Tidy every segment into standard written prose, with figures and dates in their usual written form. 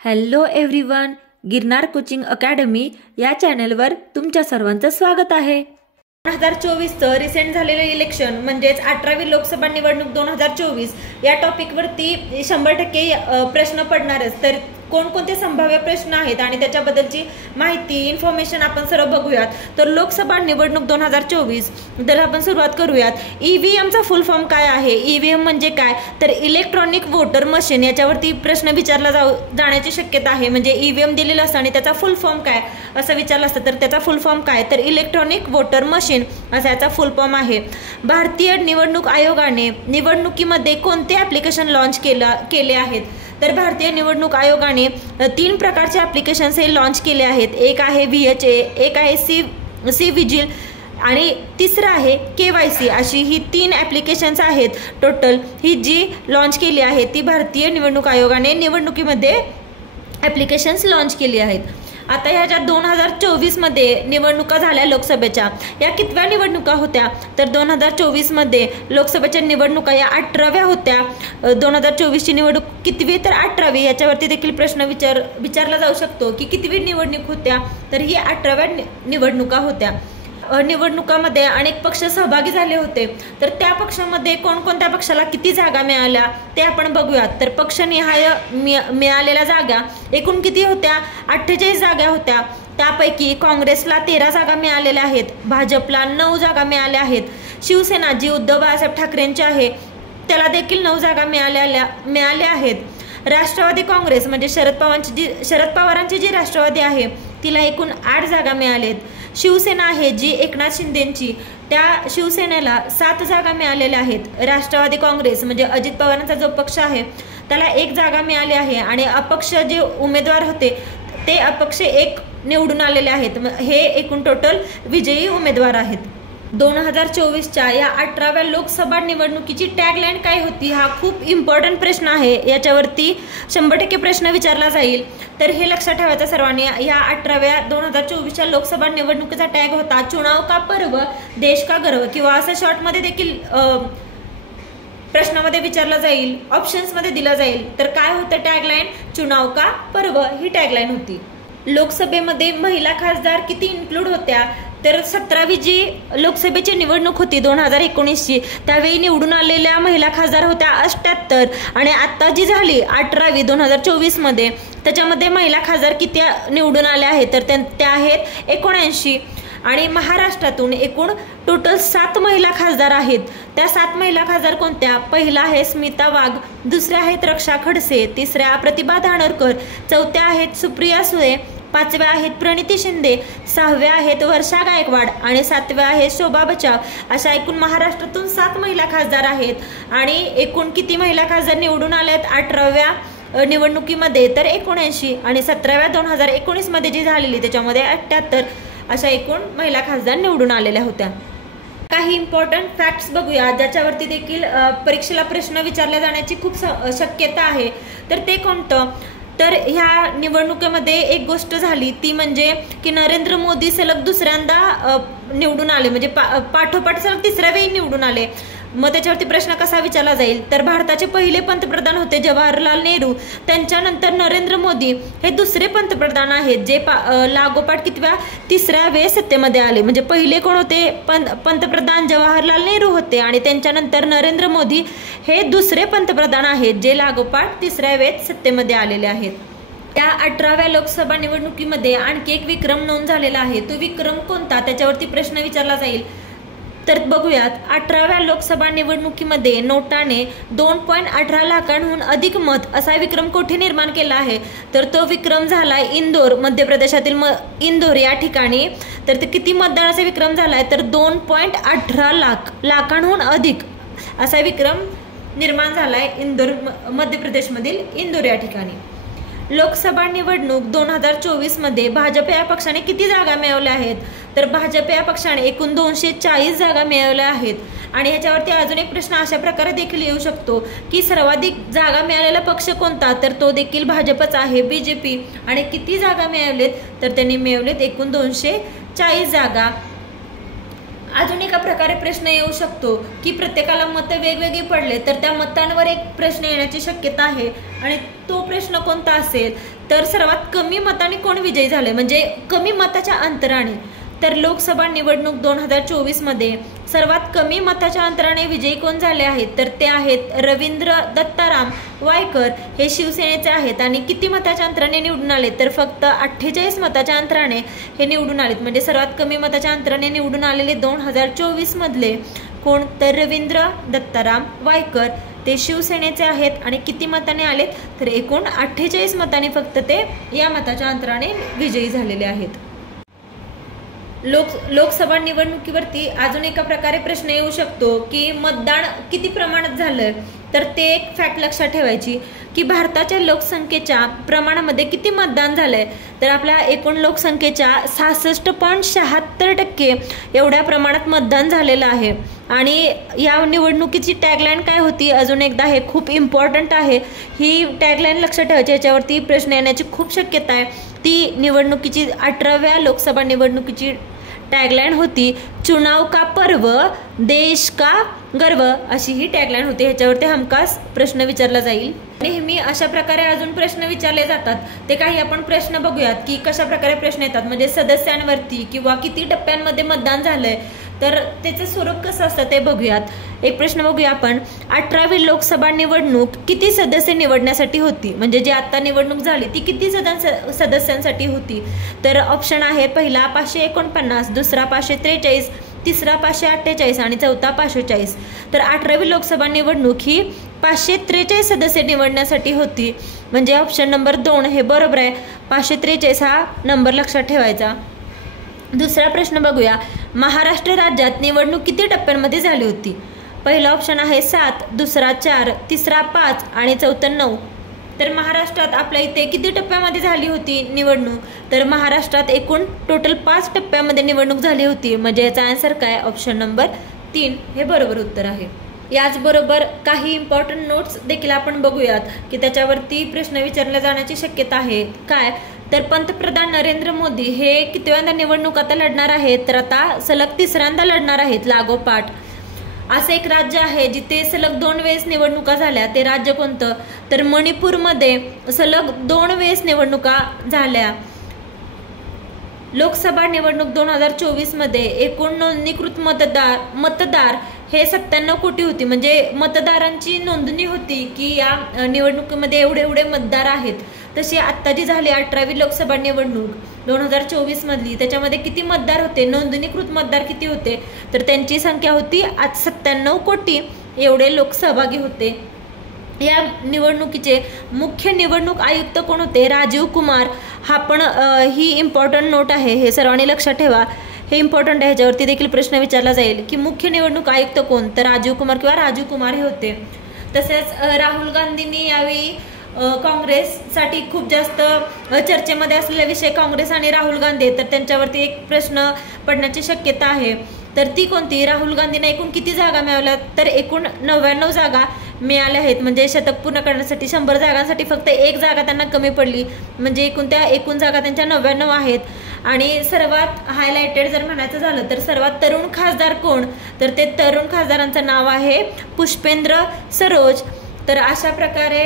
Hello everyone, Girnar coaching academy या चॅनलवर तुमच्या सर्वांचं स्वागत आहे। 2024चं रिसेंट झालेलं इलेक्शन म्हणजेच 18वी लोकसभा निवडणूक 2024 या टॉपिकवरती 100% प्रश्न पडणारच। तर कोणकोणते संभाव्य प्रश्न आहेत आणि त्याच्याबद्दलची माहिती इन्फॉर्मेशन आपण सर्व बघूयात। तर लोकसभा निवडणूक 2024 तर आपण सुरुवात करूयात। ईव्हीएमचा फुल फॉर्म काय आहे? ईव्हीएम म्हणजे काय? तर इलेक्ट्रॉनिक वोटर मशीन याच्यावरती प्रश्न विचारला जाण्याची शक्यता आहे। म्हणजे ईव्हीएम दिलेला असतं आणि त्याचा फुल फॉर्म काय असं विचारलं असतं तर त्याचा फुल फॉर्म काय? तर इलेक्ट्रॉनिक वोटर मशीन असा याचा फुल फॉर्म आहे। भारतीय निवडणूक आयोगाने निवडणुकीमध्ये कोणते ॲप्लिकेशन लॉन्च केले आहेत? तर भारतीय निवडणूक आयोगाने 3 प्रकारचे ॲप्लिकेशन्स हे लॉन्च केले आहेत। एक आहे VHA, एक आहे सी विजिल आणि तिसरं आहे KYC। अशी ही 3 ॲप्लिकेशन्स आहेत टोटल ही जी लॉन्च केली आहे ती भारतीय निवडणूक आयोगाने निवडणुकीमध्ये ॲप्लिकेशन्स लॉन्च केली आहेत। आता ह्या ज्या 2024 मध्ये निवडणुका झाल्या लोकसभेच्या, या कितव्या निवडणुका होत्या? तर 2024 मध्ये लोकसभेच्या निवडणुका या 18व्या होत्या। 2024 ची निवडणूक कितवी? तर 18वी। याच्यावरती देखील प्रश्न विचारला जाऊ शकतो की कितवी निवडणूक होत्या? तर ही 18व्या निवडणुका होत्या। निवडणुकामध्ये अनेक पक्ष सहभागी झाले होते। तर त्या पक्षामध्ये कोणकोणत्या पक्षाला किती जागा मिळाल्या ते आपण बघूयात। तर पक्षनिहाय मिळालेल्या जागा एकूण किती होत्या? 48 जागा होत्या। त्यापैकी काँग्रेसला 13 जागा मिळालेल्या आहेत, भाजपला 9 जागा मिळाल्या आहेत, शिवसेना जी उद्धव बाळासाहेब ठाकरेंची आहे त्याला देखील 9 जागा मिळाल्या आहेत। राष्ट्रवादी काँग्रेस म्हणजे शरद पवारांची जी राष्ट्रवादी आहे तिला एकूण 8 जागा मिळालेत। शिवसेना आहे जी एकनाथ शिंदेंची, त्या शिवसेनेला 7 जागा मिळालेल्या आहेत। राष्ट्रवादी काँग्रेस म्हणजे अजित पवारांचा जो पक्ष आहे त्याला 1 जागा मिळाली आहे आणि अपक्ष जे उमेदवार होते ते अपक्ष 1 निवडून आलेले आहेत। हे एकूण टोटल विजयी उमेदवार आहेत। 2024च्या या 18व्या लोकसभा निवडणुकीची टॅगलाईन काय होती? हा खूप इम्पॉर्टंट प्रश्न आहे, याच्यावरती 100% प्रश्न विचारला जाईल। तर हे लक्षात ठेवायचं सर्वांनी। या 18व्या 2024च्या लोकसभा निवडणुकीचा टॅग होता चुनाव का पर्व, देश का गर्व, किंवा असं शॉर्टमध्ये देखील प्रश्नामध्ये विचारला जाईल, ऑप्शन्समध्ये दिला जाईल। तर काय होतं टॅगलाईन? चुनाव का पर्व ही टॅगलाईन होती। लोकसभेमध्ये महिला खासदार किती इन्क्लूड होत्या? तर 17वी जी लोकसभेची निवडणूक होती 2019ची त्यावेळी निवडून आलेल्या महिला खासदार होत्या 78 आणि आता जी झाली 18वी 2024 मध्ये त्याच्यामध्ये महिला खासदार किती निवडून आल्या आहेत? तर त्या आहेत 79 आणि महाराष्ट्रातून एकूण टोटल 7 महिला खासदार आहेत। त्या 7 महिला खासदार कोणत्या? पहिला आहे स्मिता वाघ, दुसऱ्या आहेत रक्षा खडसे, तिसऱ्या प्रतिभा धानोरकर, चौथ्या आहेत सुप्रिया सुळे, 5व्या आहेत प्रणिती शिंदे, 6व्या आहेत वर्षा गायकवाड आणि 7व्या आहेत शोभा बचाव। अशा एकूण महाराष्ट्रातून 7 महिला खासदार आहेत। आणि एकूण किती महिला खासदार निवडून आल्यात 18व्या निवडणुकीमध्ये? तर 79 आणि 17व्या 2019 मध्ये जी झालेली त्याच्यामध्ये 78 अशा एकूण महिला खासदार निवडून आलेल्या होत्या। काही इम्पॉर्टंट फॅक्ट्स बघूया ज्याच्यावरती देखील परीक्षेला प्रश्न विचारले जाण्याची खूप शक्यता आहे। तर ते कोणतं? तर ह्या निवडणुकीमध्ये एक गोष्ट झाली ती म्हणजे की नरेंद्र मोदी सलग दुसऱ्यांदा निवडून आले, म्हणजे पाठोपाठ सलग 3ऱ्या वेळी निवडून आले। मग त्याच्यावरती प्रश्न कसा विचारला जाईल? तर भारताचे पहिले पंतप्रधान होते जवाहरलाल नेहरू, त्यांच्यानंतर नरेंद्र मोदी हे दुसरे पंतप्रधान आहेत जे लागोपाठ 3ऱ्या वेळी सत्तेमध्ये आले। म्हणजे पहिले कोण होते? पंतप्रधान जवाहरलाल नेहरू होते आणि त्यांच्यानंतर नरेंद्र मोदी हे दुसरे पंतप्रधान आहेत जे लागोपाठ 3ऱ्या वेळेत सत्तेमध्ये आलेले आहेत। त्या 18व्या लोकसभा निवडणुकीमध्ये आणखी एक विक्रम नोंद झालेला आहे। तो विक्रम कोणता? त्याच्यावरती प्रश्न विचारला जाईल। तर बघूयात, 18व्या लोकसभा निवडणुकीमध्ये नोटाने 2.18 लाखांहून अधिक मत असा विक्रम कोठे निर्माण केला आहे? तर तो विक्रम झाला इंदोर, मध्य प्रदेशातील इंदोर या ठिकाणी। तर ते किती मतदानाचा विक्रम झालाय? तर 2.18 लाखांहून अधिक असा विक्रम निर्माण झालाय इंदोर, मध्य प्रदेशमधील इंदोर या ठिकाणी। लोकसभा निवडणूक 2024 मध्ये भाजप या पक्षाने किती जागा मिळवल्या आहेत? तर भाजप या पक्षाने एकूण 240 जागा मिळवल्या आहेत। आणि ह्याच्यावरती अजून एक प्रश्न अशा प्रकारे देखील येऊ शकतो की सर्वाधिक जागा मिळालेला पक्ष कोणता? तर तो देखील भाजपच आहे, BJP। आणि किती जागा मिळवलेत? तर त्यांनी मिळवलेत एकूण 240 जागा। अजून एका प्रकारे प्रश्न येऊ शकतो की प्रत्येकाला मत वेगवेगळी पडले तर त्या मतांवर एक प्रश्न येण्याची शक्यता आहे आणि तो प्रश्न कोणता असेल तर सर्वात कमी मताने कोण विजयी झाले, म्हणजे कमी मताच्या अंतराने. तर लोकसभा निवडणूक 2024 मध्ये सर्वात कमी मताच्या अंतराने विजयी कोण झाले आहेत, तर ते आहेत रवींद्र दत्ताराम वायकर. हे शिवसेनेचे आहेत आणि किती मताच्या अंतराने निवडून आले, तर फक्त 48 मताच्या अंतराने हे निवडून आलेत. म्हणजे सर्वात कमी मताच्या अंतराने निवडून आलेले 2024 मधले कोण, तर रवींद्र दत्ताराम वायकर. ते शिवसेनेचे आहेत आणि किती मताने आलेत, तर एकूण 48 मताने फक्त ते या मताच्या अंतराने विजयी झालेले आहेत. लोकसभा निवडणुकीवरती अजून एका प्रकारे प्रश्न येऊ शकतो की मतदान किती प्रमाणात झालंय, तर ते एक फॅक्ट लक्षात ठेवायची की भारताच्या लोकसंख्येच्या प्रमाणामध्ये किती मतदान झालंय, तर आपल्या एकूण लोकसंख्येच्या 66.76% एवढ्या प्रमाणात मतदान झालेलं आहे. आणि या निवडणुकीची टॅगलाईन काय होती, अजून एकदा हे खूप इम्पॉर्टंट आहे, ही टॅगलाईन लक्षात ठेवायची, याच्यावरती प्रश्न येण्याची खूप शक्यता आहे. ती निवडणुकीची 18व्या लोकसभा निवडणुकीची टॅगलाईन होती, चुनाव का पर्व देश का गर्व, अशी ही टॅगलाईन होती. ह्याच्यावरती हमखास प्रश्न विचारला जाईल. नेहमी अशा प्रकारे अजून प्रश्न विचारले जातात. ते काही आपण प्रश्न बघूयात की कशा प्रकारे प्रश्न येतात, म्हणजे सदस्यांवरती किंवा किती टप्प्यांमध्ये मतदान झालंय, तर त्याचं स्वरूप कसं असतं ते बघूयात. एक प्रश्न बघूया आपण, 18वी लोकसभा निवडणूक किती सदस्य निवडण्यासाठी होती, म्हणजे जी आता निवडणूक झाली ती किती सदस्यांसाठी होती, तर ऑप्शन आहे पहिला 549, दुसरा 543, तिसरा 548 आणि चौथा 540. तर 18वी लोकसभा निवडणूक ही 543 सदस्य निवडण्यासाठी होती, म्हणजे ऑप्शन नंबर 2 हे बरोबर आहे. 543 हा नंबर लक्षात ठेवायचा. दुसरा प्रश्न बघूया, महाराष्ट्र राज्यात निवडणूक किती टप्प्यांमध्ये झाली होती, पहिला ऑप्शन आहे 7, दुसरा 4, तिसरा 5 आणि चौथं 9. तर महाराष्ट्रात आपल्या इथे किती टप्प्यामध्ये झाली होती निवडणूक, तर महाराष्ट्रात एकूण टोटल 5 टप्प्यामध्ये निवडणूक झाली होती, म्हणजे याचा आन्सर काय, ऑप्शन नंबर 3 हे बरोबर उत्तर आहे. याचबरोबर काही इम्पॉर्टंट नोट्स देखील आपण बघूयात की त्याच्यावरती प्रश्न विचारले जाण्याची शक्यता आहे. काय, तर पंतप्रधान नरेंद्र मोदी हे कितव्यांदा निवडणूक आता लढणार आहेत, तर आता सलग 3ऱ्यांदा लढणार आहेत लागोपाठ. असं एक राज्य आहे जिथे सलग 2 वेळेस निवडणुका झाल्या, ते राज्य कोणतं, तर मणिपूरमध्ये सलग 2 वेळेस निवडणुका झाल्या. लोकसभा निवडणूक 2024 मध्ये एकूण नोंदणीकृत मतदार हे 97 कोटी होती, म्हणजे मतदारांची नोंदणी होती की या निवडणुकीमध्ये एवढे मतदार आहेत. तशी आत्ता जी झाली 18वी लोकसभा निवडणूक 2024 मधली, त्याच्यामध्ये किती मतदार होते, नोंदणीकृत मतदार किती होते, तर त्यांची संख्या होती 97 कोटी एवढे लोक सहभागी होते. या निवडणुकीचे मुख्य निवडणूक आयुक्त कोण होते, राजीव कुमार. हा पण ही इम्पॉर्टंट नोट आहे, हे सर्वांनी लक्षात ठेवा, हे इम्पॉर्टंट आहे. ह्याच्यावरती देखील प्रश्न विचारला जाईल की मुख्य निवडणूक आयुक्त कोण, तर राजीव कुमार किंवा राजीव कुमार हे होते. तसेच राहुल गांधींनी यावेळी काँग्रेससाठी खूप जास्त चर्चेमध्ये असलेला विषय काँग्रेस आणि राहुल गांधी, तर त्यांच्यावरती एक प्रश्न पडण्याची शक्यता आहे. तर ती कोणती, राहुल गांधींना एकूण किती जागा मिळाल्या, तर एकूण 99 जागा मिळाल्या आहेत, म्हणजे शतक पूर्ण करण्यासाठी 100 जागांसाठी फक्त 1 जागा त्यांना कमी पडली, म्हणजे एकूण जागा त्यांच्या 99 आहेत. आणि सर्वात हायलाइटेड जर म्हणायचं झालं तर सर्वात तरुण खासदार कोण, तर ते तरुण खासदारांचं नाव आहे पुष्पेंद्र सरोज. तर अशा प्रकारे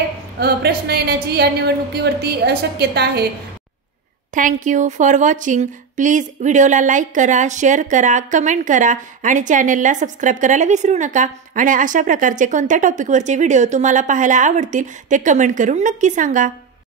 प्रश्न येण्याची या निवडणुकीवरती शक्यता आहे. Thank you for watching. प्लीज व्हिडिओला लाईक करा, शेअर करा, कमेंट करा आणि चॅनलला सबस्क्राईब करायला विसरू नका. आणि अशा प्रकारचे कोणत्या टॉपिकवरचे व्हिडिओ तुम्हाला पाहायला आवडतील ते कमेंट करून नक्की सांगा.